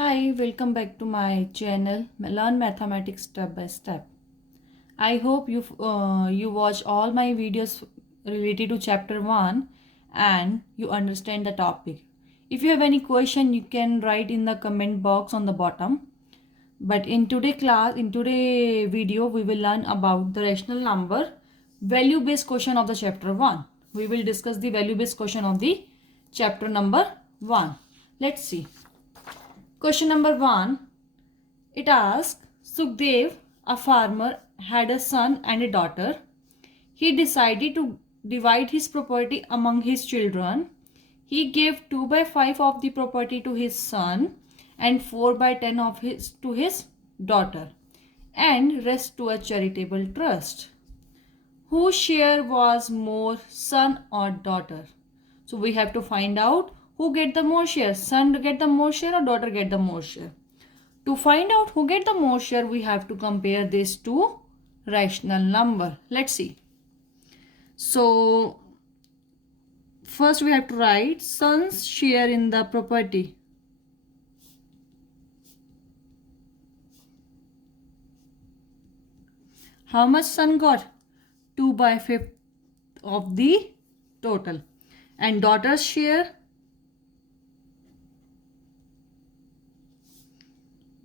Hi, welcome back to my channel Learn Mathematics Step by Step. I hope you watch all my videos related to chapter 1 and you understand the topic. If you have any question, you can write in the comment box on the bottom. But in today video, we will learn about the rational number value based question of the chapter 1. We will discuss the value based question of the chapter number 1. Let's see. Question number 1. It asks, Sukhdev, a farmer, had a son and a daughter. He decided to divide his property among his children. He gave 2 by 5 of the property to his son and 4 by 10 to his daughter, and rest to a charitable trust. Whose share was more, son or daughter? So we have to find out who get the more share. Son get the more share or daughter get the more share. To find out who get the more share, we have to compare this to rational number. Let's see. So first we have to write son's share in the property. How much son got? 2 by 5 of the total. And daughter's share?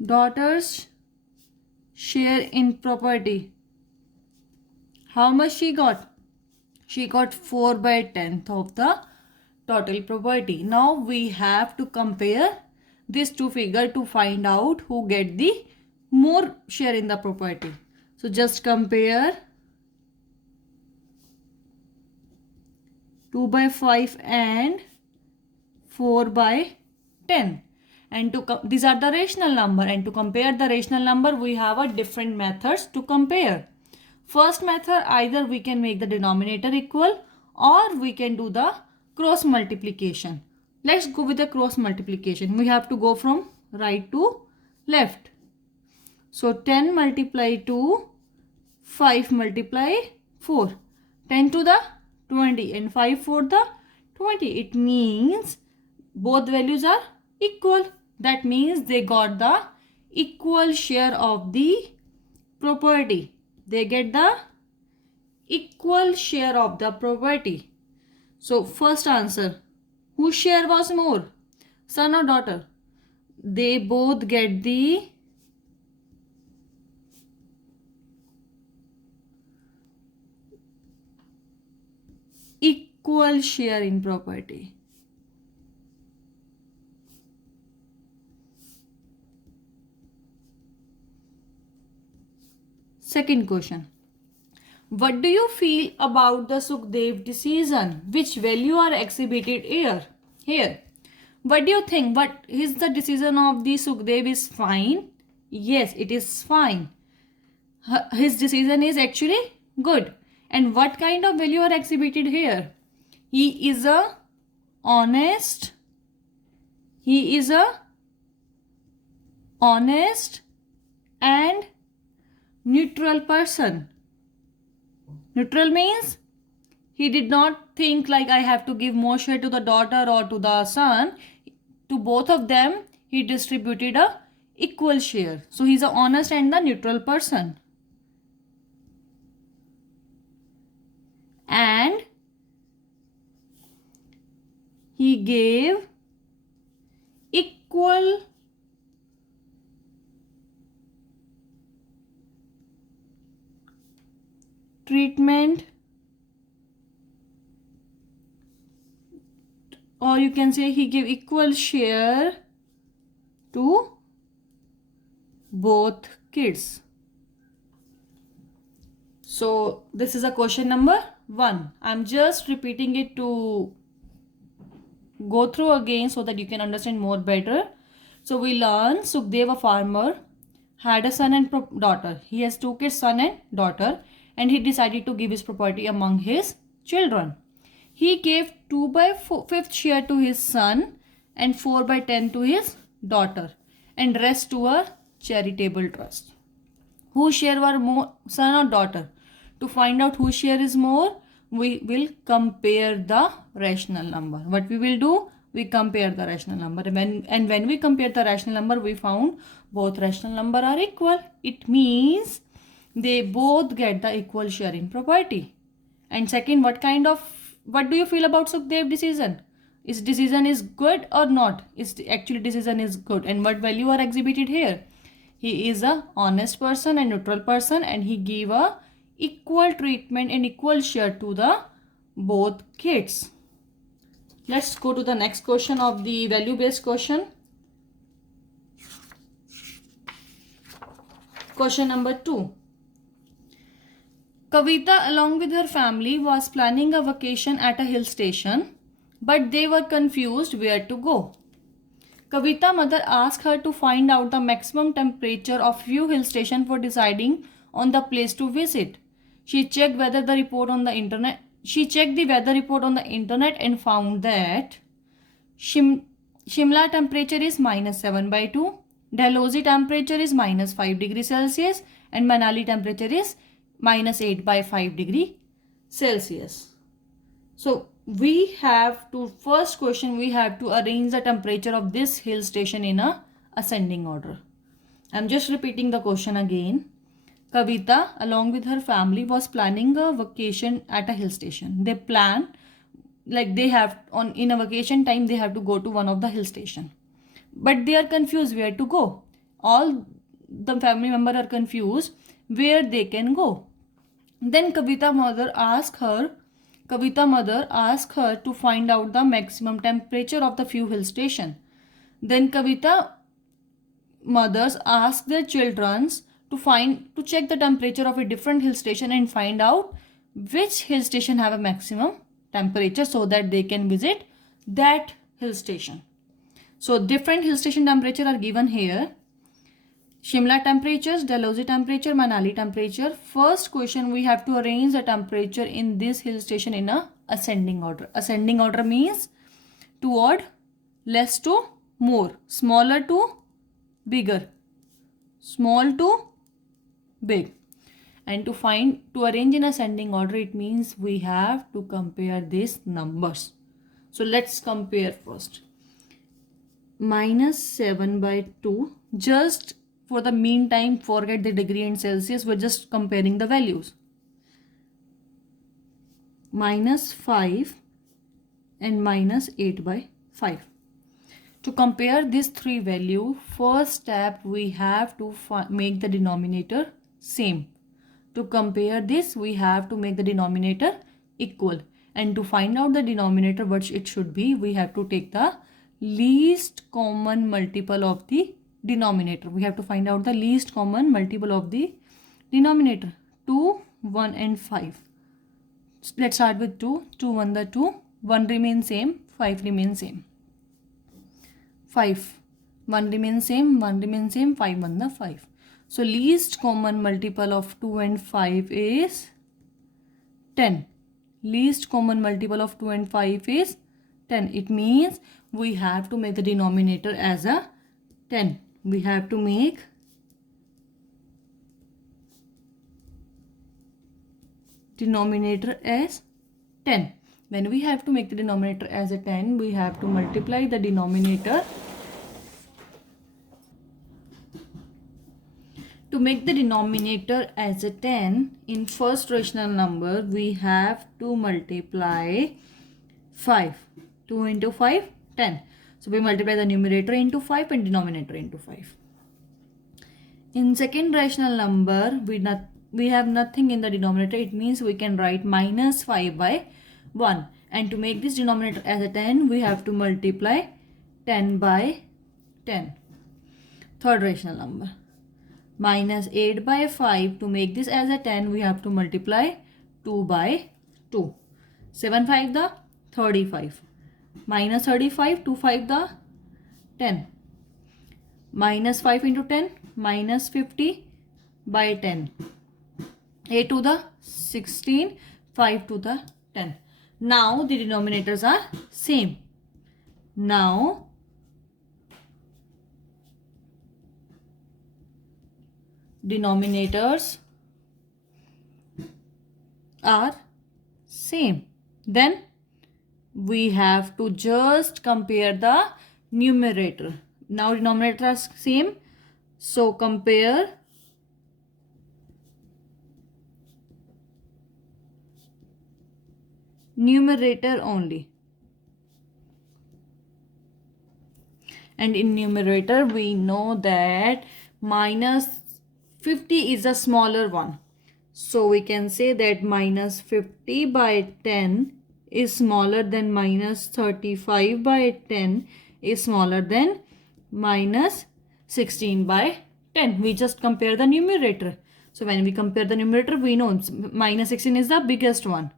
Daughter's share in property. How much she got? She got 4 by 10th of the total property. Now we have to compare these two figures to find out who get the more share in the property. So just compare 2 by 5 and 4 by 10. And these are the rational number, and to compare the rational number we have a different methods to compare. First method, either we can make the denominator equal or we can do the cross multiplication. Let's go with the cross multiplication. We have to go from right to left. So 10 multiply 2, 5 multiply 4, 10 to the 20 and 5 for the 20. It means both values are equal. That means they got the equal share of the property. They get the equal share of the property. So first answer, whose share was more, son or daughter? They both get the equal share in property. Second question. What do you feel about the Sukhdev decision? Which value are exhibited here? What do you think? What is the decision of the Sukhdev is fine? Yes, it is fine. His decision is actually good. And what kind of value are exhibited here? He is a honest. He is a honest and neutral person. Neutral means he did not think like I have to give more share to the daughter or to the son. To both of them, he distributed a equal share. So he's an honest and a neutral person. And he gave equal treatment, or you can say he gave equal share to both kids. So this is a question number 1. I'm just repeating it to go through again so that you can understand more better. So we learn Sukhdev, a farmer, had a son and daughter. He has 2 kids, son and daughter, and he decided to give his property among his children. He gave 2 by 5th share to his son and 4 by 10 to his daughter, and rest to a charitable trust. Whose share were more, son or daughter? To find out whose share is more, we will compare the rational number. What we will do? we compare the rational number. And when we compare the rational number, we found both rational number are equal. It means they both get the equal sharing property. And second, what do you feel about Sukhdev decision? His decision is good or not? His actually decision is good. And what value are exhibited here? He is a honest person and neutral person, and he gave a equal treatment and equal share to the both kids. Let's go to the next question of the value based question. Question number 2. Kavita along with her family was planning a vacation at a hill station, but they were confused where to go. Kavita mother asked her to find out the maximum temperature of few hill station for deciding on the place to visit. She checked the weather report on the internet and found that Shimla temperature is -7/2, Dalhousie temperature is -5 degrees Celsius, and Manali temperature is -8/5 degree Celsius. So we have to, first question, we have to arrange the temperature of this hill station in a ascending order. I'm just repeating the question again. Kavita along with her family was planning a vacation at a hill station. They plan, like they have in a vacation time, they have to go to one of the hill station, but they are confused where to go. All the family members are confused where they can go. Then Kavita mother asked her to find out the maximum temperature of the few hill station. Then Kavita mothers asked their children to check the temperature of a different hill station and find out which hill station have a maximum temperature so that they can visit that hill station. So different hill station temperature are given here. Shimla temperatures, Dalhousie temperature, Manali temperature. First question, we have to arrange the temperature in this hill station in a ascending order. Ascending order means toward less to more, smaller to bigger, small to big. And to arrange in ascending order, it means we have to compare these numbers. So let's compare first. -7/2, just for the meantime, forget the degree and Celsius, we're just comparing the values. -5 and -8/5. To compare these three values, first step we have to make the denominator same. To compare this, we have to make the denominator equal. And to find out the denominator, what it should be, we have to take the least common multiple of the denominator. We have to find out the least common multiple of the denominator. 2, 1 and 5. Let's start with 2. 2, 1 the 2. 1 remains same. 5 remains same. 5. 1 remains same. 1 remains same. 5, 1 the 5. So least common multiple of 2 and 5 is 10. Least common multiple of 2 and 5 is 10. It means we have to make the denominator as a 10. We have to make denominator as 10. When we have to make the denominator as a 10, we have to multiply the denominator. To make the denominator as a 10 in first rational number, we have to multiply 5. 2 into 5, 10. So we multiply the numerator into 5 and denominator into 5. In second rational number, we have nothing in the denominator. It means we can write -5/1. And to make this denominator as a 10, we have to multiply 10/10. Third rational number. -8/5. To make this as a 10, we have to multiply 2/2. 7 5 the 35. -35, 2 5 the 10. -5 into 10, -50/10. 8 to the 16, 5 to the 10. Now the denominators are same. Now denominators are same. Then we have to just compare the numerator. Now denominator are same, so compare numerator only. And in numerator we know that minus 50 is a smaller one. So we can say that minus 50 by 10 is smaller than minus 35 by 10 is smaller than minus 16 by 10. We just compare the numerator. So when we compare the numerator, we know minus 16 is the biggest one.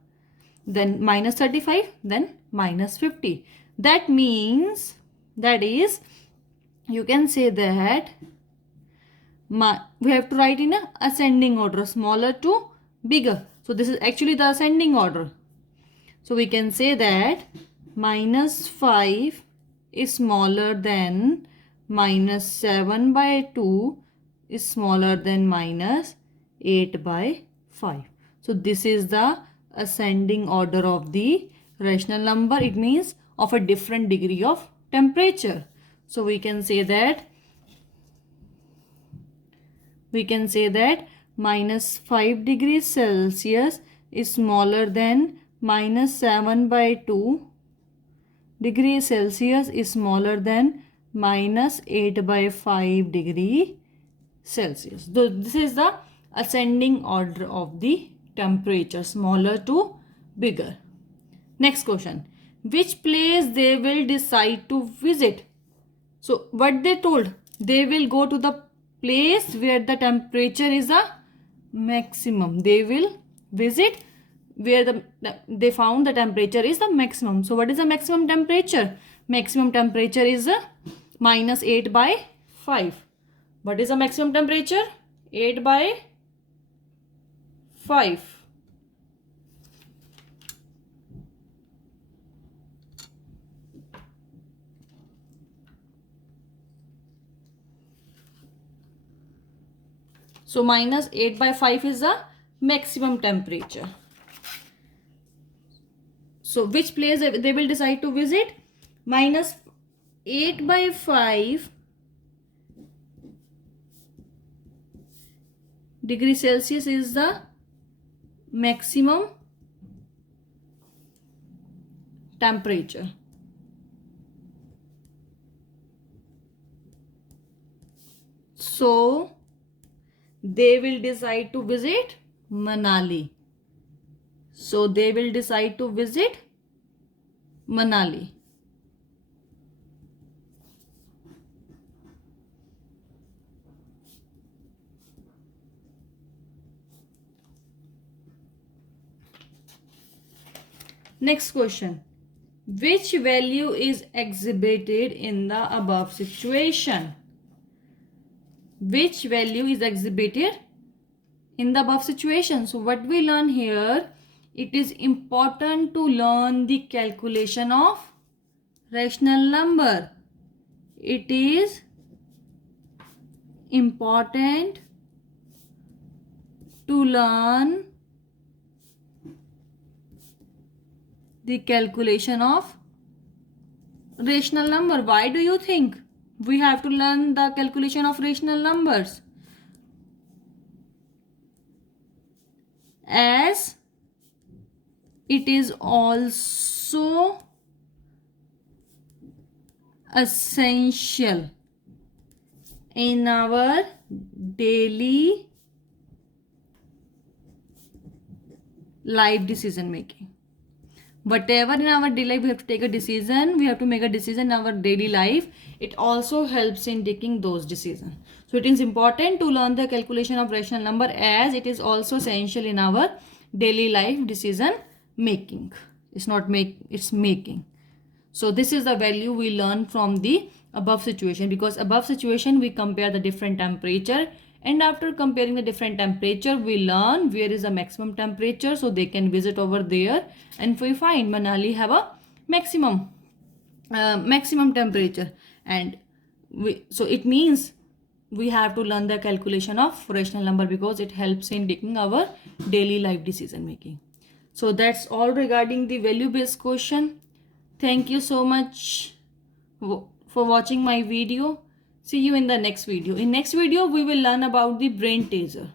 Then minus 35, then minus 50. That means, that is, you can say that we have to write in a ascending order, smaller to bigger. So this is actually the ascending order. So we can say that minus 5 is smaller than minus 7 by 2 is smaller than minus 8 by 5. So this is the ascending order of the rational number. It means of a different degree of temperature. So we can say that minus 5 degrees Celsius is smaller than minus 7 by 2 degrees Celsius is smaller than minus 8 by 5 degree Celsius. So this is the ascending order of the temperature, smaller to bigger. Next question. Which place they will decide to visit? So what they told? They will go to the place where the temperature is a maximum. They will visit where they found the temperature is the maximum. So what is the maximum temperature? Maximum temperature is minus 8 by 5. What is the maximum temperature? 8 by 5. So minus 8 by 5 is the maximum temperature. So which place they will decide to visit? Minus 8 by 5 degrees Celsius is the maximum temperature. So they will decide to visit Manali. So they will decide to visit Manali. Next question. Which value is exhibited in the above situation? Which value is exhibited in the above situation? So what we learn here, it is important to learn the calculation of rational number. It is important to learn the calculation of rational number. Why do you think we have to learn the calculation of rational numbers? As it is also essential in our daily life decision making. Whatever in our daily life we have to take a decision, we have to make a decision in our daily life, it also helps in taking those decisions. So it is important to learn the calculation of rational number as it is also essential in our daily life decision making. It's making. So this is the value we learn from the above situation, because above situation we compare the different temperature, and after comparing the different temperature we learn where is the maximum temperature, so they can visit over there, and we find Manali have a maximum temperature, and so it means we have to learn the calculation of rational number because it helps in taking our daily life decision making. So that's all regarding the value based question. Thank you so much for watching my video. See you in the next video. In next video, we will learn about the brain teaser.